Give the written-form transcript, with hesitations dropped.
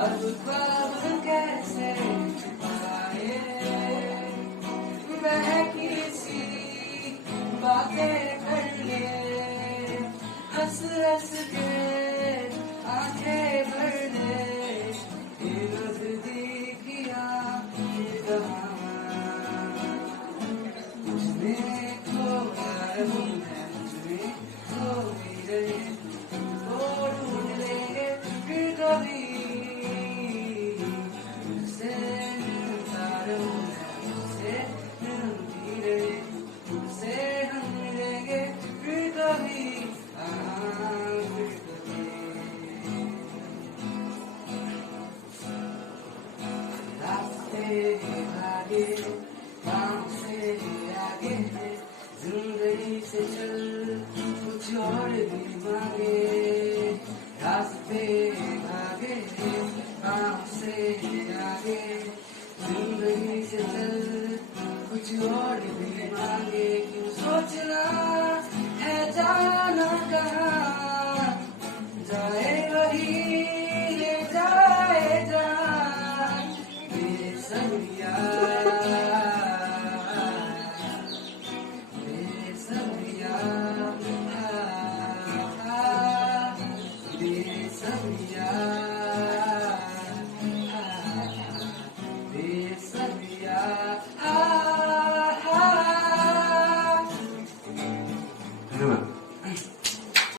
अब ख्वाब कैसे आए महकी सी बातें कर ले हंस हंस के आंखें भर ले ये नजदीकियां तुझने खोया तुझने खोई रहे तो ढूंढ लेंगे फिर कभी आगे काम से आगे जिंदगी से चल कुछ और भी मांगे रास्ते भागे काम से आगे जिंदगी से चल कुछ और भी मांगे क्यों सोचना है जाना कहाँ जाए वही ले जाए जान बेसब्रिया बेसब्रिया बेसब्रिया बेसब्रिया धन्यवाद।